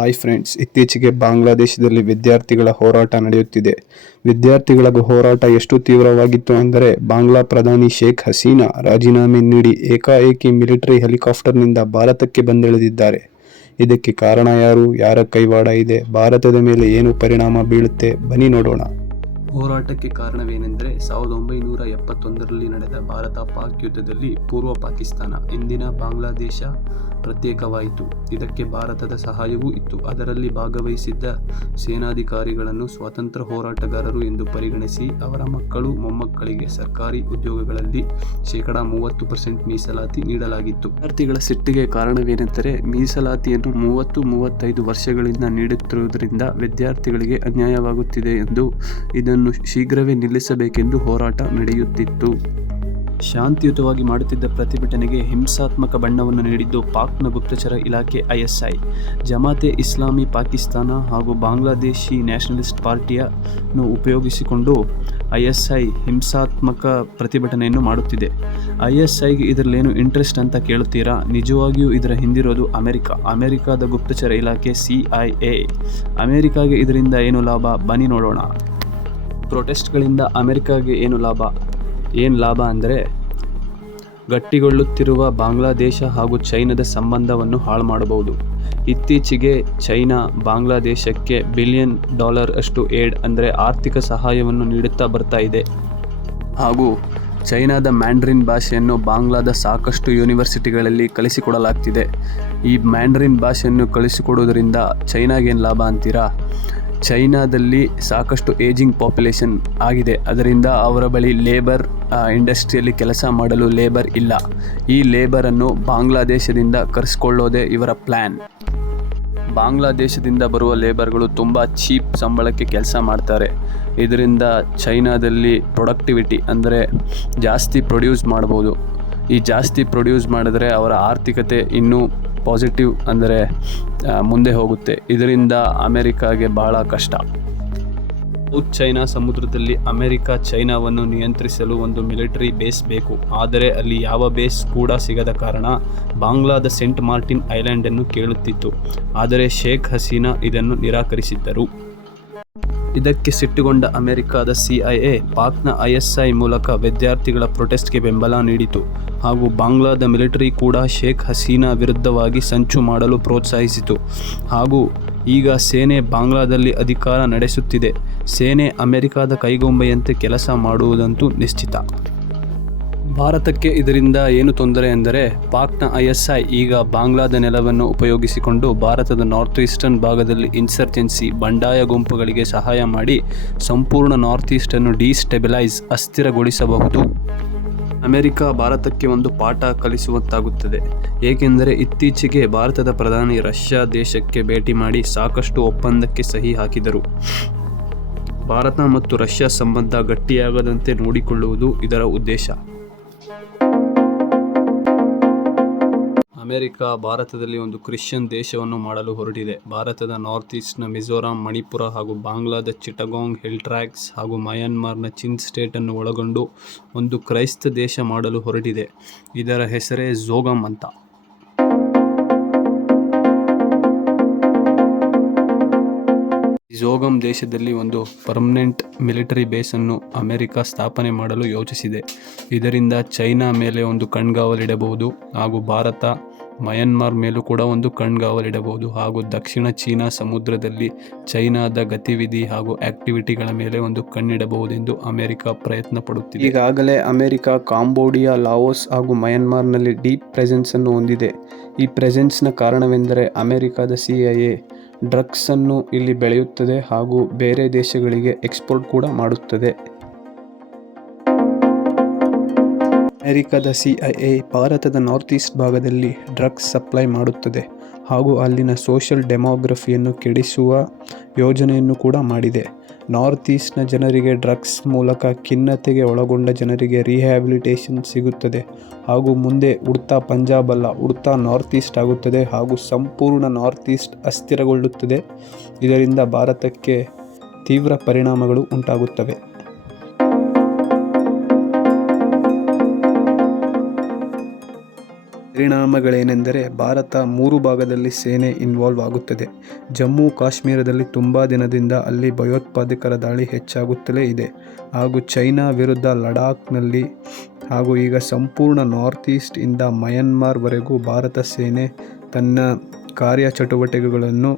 Hi friends, ಇತ್ತೀಚೆಗೆ ಬಾಂಗ್ಲಾದೇಶದಲ್ಲಿ ವಿದ್ಯಾರ್ಥಿಗಳ ಹೋರಾಟ ನಡೆಯುತ್ತಿದೆ. ವಿದ್ಯಾರ್ಥಿಗಳ ಹೋರಾಟ ಎಷ್ಟು ತೀವ್ರವಾಗಿತ್ತು ಅಂದರೆ ಬಾಂಗ್ಲಾ ಪ್ರಧಾನಿ ಶೇಖ್ ಹಸೀನಾ ರಾಜೀನಾಮೆ ನೀಡಿ ಏಕಾಏಕಿ ಮಿಲಿಟರಿ ಹೆಲಿಕಾಪ್ಟರ್ನಿಂದ ಭಾರತಕ್ಕೆ ಬಂದಿಳಿದಿದ್ದಾರೆ. ಇದಕ್ಕೆ ಕಾರಣ ಯಾರು, ಯಾರ ಕೈವಾಡ ಇದೆ, ಭಾರತದ ಮೇಲೆ ಏನು ಪರಿಣಾಮ ಬೀಳುತ್ತೆ, ಬನ್ನಿ ನೋಡೋಣ. ಹೋರಾಟಕ್ಕೆ ಕಾರಣವೇನೆಂದರೆ 1971ರಲ್ಲಿ ನಡೆದ ಭಾರತ-ಪಾಕ್ ಯುದ್ಧದಲ್ಲಿ ಪೂರ್ವ ಪಾಕಿಸ್ತಾನ, ಇಂದಿನ ಬಾಂಗ್ಲಾದೇಶ ಪ್ರತ್ಯೇಕವಾಯಿತು. ಇದಕ್ಕೆ ಭಾರತದ ಸಹಾಯವೂ ಇತ್ತು. ಅದರಲ್ಲಿ ಭಾಗವಹಿಸಿದ್ದ ಸೇನಾಧಿಕಾರಿಗಳನ್ನು ಸ್ವಾತಂತ್ರ್ಯ ಹೋರಾಟಗಾರರು ಎಂದು ಪರಿಗಣಿಸಿ ಅವರ ಮಕ್ಕಳು ಮೊಮ್ಮಕ್ಕಳಿಗೆ ಸರ್ಕಾರಿ ಉದ್ಯೋಗಗಳಲ್ಲಿ ಶೇಕಡಾ 30% ಮೀಸಲಾತಿ ನೀಡಲಾಗಿತ್ತು. ವಿದ್ಯಾರ್ಥಿಗಳ ಸಿಟ್ಟಿಗೆ ಕಾರಣವೇನೆಂದರೆ ಮೀಸಲಾತಿಯನ್ನು 30-35 ವರ್ಷಗಳಿಂದ ನೀಡುತ್ತಿರುವುದರಿಂದ ವಿದ್ಯಾರ್ಥಿಗಳಿಗೆ ಅನ್ಯಾಯವಾಗುತ್ತಿದೆ ಎಂದು ಇದನ್ನು ಶೀಘ್ರವೇ ನಿಲ್ಲಿಸಬೇಕೆಂದು ಹೋರಾಟ ನಡೆಯುತ್ತಿತ್ತು. ಶಾಂತಿಯುತವಾಗಿ ಮಾಡುತ್ತಿದ್ದ ಪ್ರತಿಭಟನೆಗೆ ಹಿಂಸಾತ್ಮಕ ಬಣ್ಣವನ್ನು ನೀಡಿದ್ದು ಪಾಕ್ನ ಗುಪ್ತಚರ ಇಲಾಖೆ ISI, ಜಮಾತೆ ಇಸ್ಲಾಮಿ ಪಾಕಿಸ್ತಾನ ಹಾಗೂ ಬಾಂಗ್ಲಾದೇಶಿ ನ್ಯಾಷನಲಿಸ್ಟ್ ಪಾರ್ಟಿಯನ್ನು ಉಪಯೋಗಿಸಿಕೊಂಡು ISI ಹಿಂಸಾತ್ಮಕ ಪ್ರತಿಭಟನೆಯನ್ನು ಮಾಡುತ್ತಿದೆ. ISIಗೆ ಇದರಲ್ಲೇನು ಇಂಟ್ರೆಸ್ಟ್ ಅಂತ ಕೇಳುತ್ತೀರಾ? ನಿಜವಾಗಿಯೂ ಇದರ ಹಿಂದಿರೋದು ಅಮೆರಿಕಾದ ಗುಪ್ತಚರ ಇಲಾಖೆ CIA. ಅಮೆರಿಕಾಗೆ ಇದರಿಂದ ಏನು ಲಾಭ, ಬನ್ನಿ ನೋಡೋಣ. ಪ್ರೊಟೆಸ್ಟ್ಗಳಿಂದ ಅಮೆರಿಕಾಗೆ ಏನು ಲಾಭ ಅಂದರೆ ಗಟ್ಟಿಗೊಳ್ಳುತ್ತಿರುವ ಬಾಂಗ್ಲಾದೇಶ ಹಾಗೂ ಚೈನಾದ ಸಂಬಂಧವನ್ನು ಹಾಳು ಮಾಡಬಹುದು. ಇತ್ತೀಚೆಗೆ ಚೈನಾ ಬಾಂಗ್ಲಾದೇಶಕ್ಕೆ $1 ಬಿಲಿಯನ್ ಅಷ್ಟು ಏಡ್ ಅಂದರೆ ಆರ್ಥಿಕ ಸಹಾಯವನ್ನು ನೀಡುತ್ತಾ ಬರ್ತಾ ಇದೆ. ಹಾಗೂ ಚೈನಾದ ಮ್ಯಾಂಡ್ರಿನ್ ಭಾಷೆಯನ್ನು ಬಾಂಗ್ಲಾದ ಸಾಕಷ್ಟು ಯೂನಿವರ್ಸಿಟಿಗಳಲ್ಲಿ ಕಲಿಸಿಕೊಡಲಾಗ್ತಿದೆ. ಈ ಮ್ಯಾಂಡ್ರಿನ್ ಭಾಷೆಯನ್ನು ಕಲಿಸಿಕೊಡುವುದರಿಂದ ಚೈನಾಗೇನು ಲಾಭ ಅಂತೀರಾ? ಚೈನಾದಲ್ಲಿ ಸಾಕಷ್ಟು ಏಜಿಂಗ್ ಪಾಪ್ಯುಲೇಷನ್ ಆಗಿದೆ. ಅದರಿಂದ ಅವರ ಬಳಿ ಲೇಬರ್ ಇಂಡಸ್ಟ್ರಿಯಲ್ಲಿ ಕೆಲಸ ಮಾಡಲು ಲೇಬರ್ ಇಲ್ಲ. ಈ ಲೇಬರನ್ನು ಬಾಂಗ್ಲಾದೇಶದಿಂದ ಕರೆಸಿಕೊಳ್ಳೋದೇ ಇವರ ಪ್ಲ್ಯಾನ್. ಬಾಂಗ್ಲಾದೇಶದಿಂದ ಬರುವ ಲೇಬರ್ಗಳು ತುಂಬ ಚೀಪ್ ಸಂಬಳಕ್ಕೆ ಕೆಲಸ ಮಾಡ್ತಾರೆ. ಇದರಿಂದ ಚೈನಾದಲ್ಲಿ ಪ್ರೊಡಕ್ಟಿವಿಟಿ ಅಂದರೆ ಜಾಸ್ತಿ ಪ್ರೊಡ್ಯೂಸ್ ಮಾಡ್ಬೋದು. ಈ ಜಾಸ್ತಿ ಪ್ರೊಡ್ಯೂಸ್ ಮಾಡಿದ್ರೆ ಅವರ ಆರ್ಥಿಕತೆ ಇನ್ನೂ ಪಾಸಿಟಿವ್ ಅಂದರೆ ಮುಂದೆ ಹೋಗುತ್ತೆ. ಇದರಿಂದ ಅಮೆರಿಕಾಗೆ ಬಹಳ ಕಷ್ಟ. ಸೌತ್ ಚೈನಾ ಸಮುದ್ರದಲ್ಲಿ ಅಮೆರಿಕ ಚೈನಾವನ್ನು ನಿಯಂತ್ರಿಸಲು ಒಂದು ಮಿಲಿಟರಿ ಬೇಸ್ ಬೇಕು. ಆದರೆ ಅಲ್ಲಿ ಯಾವ ಬೇಸ್ ಕೂಡ ಸಿಗದ ಕಾರಣ ಬಾಂಗ್ಲಾದ ಸೇಂಟ್ ಮಾರ್ಟಿನ್ ಐಲ್ಯಾಂಡನ್ನು ಕೇಳುತ್ತಿತ್ತು. ಆದರೆ ಶೇಖ್ ಹಸೀನಾ ಇದನ್ನು ನಿರಾಕರಿಸಿದ್ದರು. ಇದಕ್ಕೆ ಸಿಟ್ಟುಗೊಂಡ ಅಮೆರಿಕದ CIA ಪಾಕ್ನ ISI ಮೂಲಕ ವಿದ್ಯಾರ್ಥಿಗಳ ಪ್ರೊಟೆಸ್ಟ್ಗೆ ಬೆಂಬಲ ನೀಡಿತು. ಹಾಗೂ ಬಾಂಗ್ಲಾದ ಮಿಲಿಟರಿ ಕೂಡ ಶೇಖ್ ಹಸೀನಾ ವಿರುದ್ಧವಾಗಿ ಸಂಚು ಮಾಡಲು ಪ್ರೋತ್ಸಾಹಿಸಿತು. ಹಾಗೂ ಈಗ ಸೇನೆ ಬಾಂಗ್ಲಾದಲ್ಲಿ ಅಧಿಕಾರ ನಡೆಸುತ್ತಿದೆ. ಸೇನೆ ಅಮೆರಿಕದ ಕೈಗೊಂಬೆಯಂತೆ ಕೆಲಸ ಮಾಡುವುದಂತೂ ನಿಶ್ಚಿತ. ಭಾರತಕ್ಕೆ ಇದರಿಂದ ಏನು ತೊಂದರೆ ಎಂದರೆ ಪಾಕ್ನ ISI ಈಗ ಬಾಂಗ್ಲಾದ ನೆಲವನ್ನು ಉಪಯೋಗಿಸಿಕೊಂಡು ಭಾರತದ ನಾರ್ತ್ ಈಸ್ಟರ್ನ್ ಭಾಗದಲ್ಲಿ ಇನ್ಸರ್ಜೆನ್ಸಿ ಬಂಡಾಯ ಗುಂಪುಗಳಿಗೆ ಸಹಾಯ ಮಾಡಿ ಸಂಪೂರ್ಣ ನಾರ್ತ್ ಈಸ್ಟನ್ನು ಡಿಸ್ಟೆಬಿಲೈಸ್ ಅಸ್ಥಿರಗೊಳಿಸಬಹುದು. ಅಮೆರಿಕ ಭಾರತಕ್ಕೆ ಒಂದು ಪಾಠ ಕಲಿಸುವಂತಾಗುತ್ತದೆ. ಏಕೆಂದರೆ ಇತ್ತೀಚೆಗೆ ಭಾರತದ ಪ್ರಧಾನಿ ರಷ್ಯಾ ದೇಶಕ್ಕೆ ಭೇಟಿ ಮಾಡಿ ಸಾಕಷ್ಟು ಒಪ್ಪಂದಕ್ಕೆ ಸಹಿ ಹಾಕಿದರು. ಭಾರತ ಮತ್ತು ರಷ್ಯಾ ಸಂಬಂಧ ಗಟ್ಟಿಯಾಗದಂತೆ ನೋಡಿಕೊಳ್ಳುವುದು ಇದರ ಉದ್ದೇಶ. ಅಮೆರಿಕ ಭಾರತದಲ್ಲಿ ಒಂದು ಕ್ರಿಶ್ಚಿಯನ್ ದೇಶವನ್ನು ಮಾಡಲು ಹೊರಟಿದೆ. ಭಾರತದ ನಾರ್ತ್ ಈಸ್ಟ್ನ ಮಿಜೋರಾಂ, ಮಣಿಪುರ ಹಾಗೂ ಬಾಂಗ್ಲಾದ ಚಿಟಗಾಂಗ್ ಹಿಲ್ ಟ್ರ್ಯಾಕ್ಸ್ ಹಾಗೂ ಮಯನ್ಮಾರ್ನ ಚಿನ್ ಸ್ಟೇಟನ್ನು ಒಳಗೊಂಡು ಒಂದು ಕ್ರೈಸ್ತ ದೇಶ ಮಾಡಲು ಹೊರಟಿದೆ. ಇದರ ಹೆಸರೇ ಝೋಗಮ್ ಅಂತ. ಝೋಗಮ್ ದೇಶದಲ್ಲಿ ಒಂದು ಪರ್ಮನೆಂಟ್ ಮಿಲಿಟರಿ ಬೇಸನ್ನು ಅಮೆರಿಕ ಸ್ಥಾಪನೆ ಮಾಡಲು ಯೋಚಿಸಿದೆ. ಇದರಿಂದ ಚೈನಾ ಮೇಲೆ ಒಂದು ಕಣ್ಗಾವಲಿಡಬಹುದು ಹಾಗೂ ಭಾರತ, ಮಯನ್ಮಾರ್ ಮೇಲೂ ಕೂಡ ಒಂದು ಕಣ್ಗಾವಲಿಡಬಹುದು. ಹಾಗೂ ದಕ್ಷಿಣ ಚೀನಾ ಸಮುದ್ರದಲ್ಲಿ ಚೈನಾದ ಗತಿವಿಧಿ ಹಾಗೂ ಆಕ್ಟಿವಿಟಿಗಳ ಮೇಲೆ ಒಂದು ಕಣ್ಣಿಡಬಹುದೆಂದು ಅಮೆರಿಕ ಪ್ರಯತ್ನ ಪಡುತ್ತಿದೆ. ಈಗಾಗಲೇ ಅಮೆರಿಕ ಕಾಂಬೋಡಿಯಾ, ಲಾವೋಸ್ ಹಾಗೂ ಮಯನ್ಮಾರ್ನಲ್ಲಿ ಡೀಪ್ ಪ್ರೆಸೆನ್ಸ್ ಅನ್ನು ಹೊಂದಿದೆ. ಈ ಪ್ರೆಸೆನ್ಸ್ನ ಕಾರಣವೆಂದರೆ ಅಮೆರಿಕದ CIA ಡ್ರಗ್ಸ್ ಅನ್ನು ಇಲ್ಲಿ ಬೆಳೆಯುತ್ತದೆ ಹಾಗೂ ಬೇರೆ ದೇಶಗಳಿಗೆ ಎಕ್ಸ್ಪೋರ್ಟ್ ಕೂಡ ಮಾಡುತ್ತದೆ. ಅಮೆರಿಕದ CIA ಭಾರತದ ನಾರ್ತ್ ಈಸ್ಟ್ ಭಾಗದಲ್ಲಿ ಡ್ರಗ್ಸ್ ಸಪ್ಲೈ ಮಾಡುತ್ತದೆ ಹಾಗೂ ಅಲ್ಲಿನ ಸೋಷಿಯಲ್ ಡೆಮೋಗ್ರಫಿಯನ್ನು ಕೆಡಿಸುವ ಯೋಜನೆಯನ್ನು ಕೂಡ ಮಾಡಿದೆ. ನಾರ್ತ್ ಈಸ್ಟ್ನ ಜನರಿಗೆ ಡ್ರಗ್ಸ್ ಮೂಲಕ ಖಿನ್ನತೆಗೆ ಒಳಗೊಂಡ ಜನರಿಗೆ ರಿಹ್ಯಾಬಿಲಿಟೇಷನ್ ಸಿಗುತ್ತದೆ ಹಾಗೂ ಮುಂದೆ ಉಡ್ತಾ ಪಂಜಾಬ್ ಅಲ್ಲ, ಉಡ್ತಾ ನಾರ್ತ್ ಈಸ್ಟ್ ಆಗುತ್ತದೆ ಹಾಗೂ ಸಂಪೂರ್ಣ ನಾರ್ತ್ ಈಸ್ಟ್ ಅಸ್ಥಿರಗೊಳ್ಳುತ್ತದೆ. ಇದರಿಂದ ಭಾರತಕ್ಕೆ ತೀವ್ರ ಪರಿಣಾಮಗಳು ಉಂಟಾಗುತ್ತವೆ. ಪರಿಣಾಮಗಳೇನೆಂದರೆ ಭಾರತ 3 ಭಾಗದಲ್ಲಿ ಸೇನೆ ಇನ್ವಾಲ್ವ್ ಆಗುತ್ತದೆ. ಜಮ್ಮು ಕಾಶ್ಮೀರದಲ್ಲಿ ತುಂಬ ದಿನದಿಂದ ಅಲ್ಲಿ ಭಯೋತ್ಪಾದಕರ ದಾಳಿ ಹೆಚ್ಚಾಗುತ್ತಲೇ ಇದೆ ಹಾಗೂ ಚೈನಾ ವಿರುದ್ಧ ಲಡಾಖ್ನಲ್ಲಿ ಹಾಗೂ ಈಗ ಸಂಪೂರ್ಣ ನಾರ್ತ್ ಈಸ್ಟ್ ಇಂದ ಮಯನ್ಮಾರ್ ವರೆಗೂ ಭಾರತ ಸೇನೆ ತನ್ನ ಕಾರ್ಯಚಟುವಟಿಕೆಗಳನ್ನು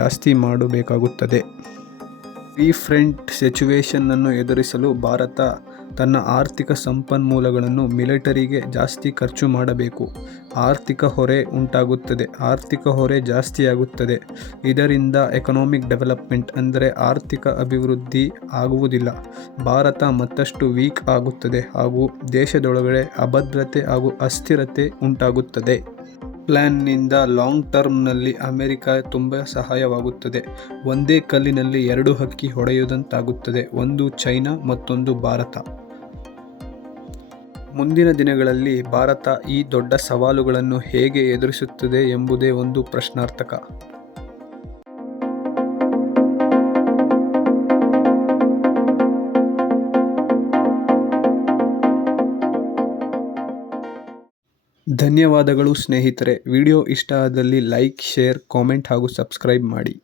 ಜಾಸ್ತಿ ಮಾಡಬೇಕಾಗುತ್ತದೆ. ಫ್ರೀ ಫ್ರಂಟ್ ಸಿಚುವೇಶನ್ ಎದುರಿಸಲು ಭಾರತ ತನ್ನ ಆರ್ಥಿಕ ಸಂಪನ್ಮೂಲಗಳನ್ನು ಮಿಲಿಟರಿಗೆ ಜಾಸ್ತಿ ಖರ್ಚು ಮಾಡಬೇಕು. ಆರ್ಥಿಕ ಹೊರೆ ಜಾಸ್ತಿಯಾಗುತ್ತದೆ. ಇದರಿಂದ ಎಕನಾಮಿಕ್ ಡೆವಲಪ್ಮೆಂಟ್ ಅಂದರೆ ಆರ್ಥಿಕ ಅಭಿವೃದ್ಧಿ ಆಗುವುದಿಲ್ಲ. ಭಾರತ ಮತ್ತಷ್ಟು ವೀಕ್ ಆಗುತ್ತದೆ ಹಾಗೂ ದೇಶದೊಳಗಡೆ ಅಭದ್ರತೆ ಹಾಗೂ ಅಸ್ಥಿರತೆ ಉಂಟಾಗುತ್ತದೆ. ಪ್ಲಾನ್ನಿಂದ ಲಾಂಗ್ ಟರ್ಮ್ನಲ್ಲಿ ಅಮೆರಿಕ ತುಂಬ ಸಹಾಯವಾಗುತ್ತದೆ. ಒಂದೇ ಕಲ್ಲಿನಲ್ಲಿ 2 ಹಕ್ಕಿ ಹೊಡೆಯುವಂತಾಗುತ್ತದೆ. ಒಂದು ಚೈನಾ, ಮತ್ತೊಂದು ಭಾರತ. ಮುಂದಿನ ದಿನಗಳಲ್ಲಿ ಭಾರತ ಈ ದೊಡ್ಡ ಸವಾಲುಗಳನ್ನು ಹೇಗೆ ಎದುರಿಸುತ್ತದೆ ಎಂಬುದೇ ಒಂದು ಪ್ರಶ್ನಾರ್ಥಕ. ಧನ್ಯವಾದಗಳು ಸ್ನೇಹಿತರೆ. ವಿಡಿಯೋ ಇಷ್ಟ ಆದಲ್ಲಿ ಲೈಕ್, ಶೇರ್, ಕಾಮೆಂಟ್ ಹಾಗೂ ಸಬ್ಸ್ಕ್ರೈಬ್ ಮಾಡಿ.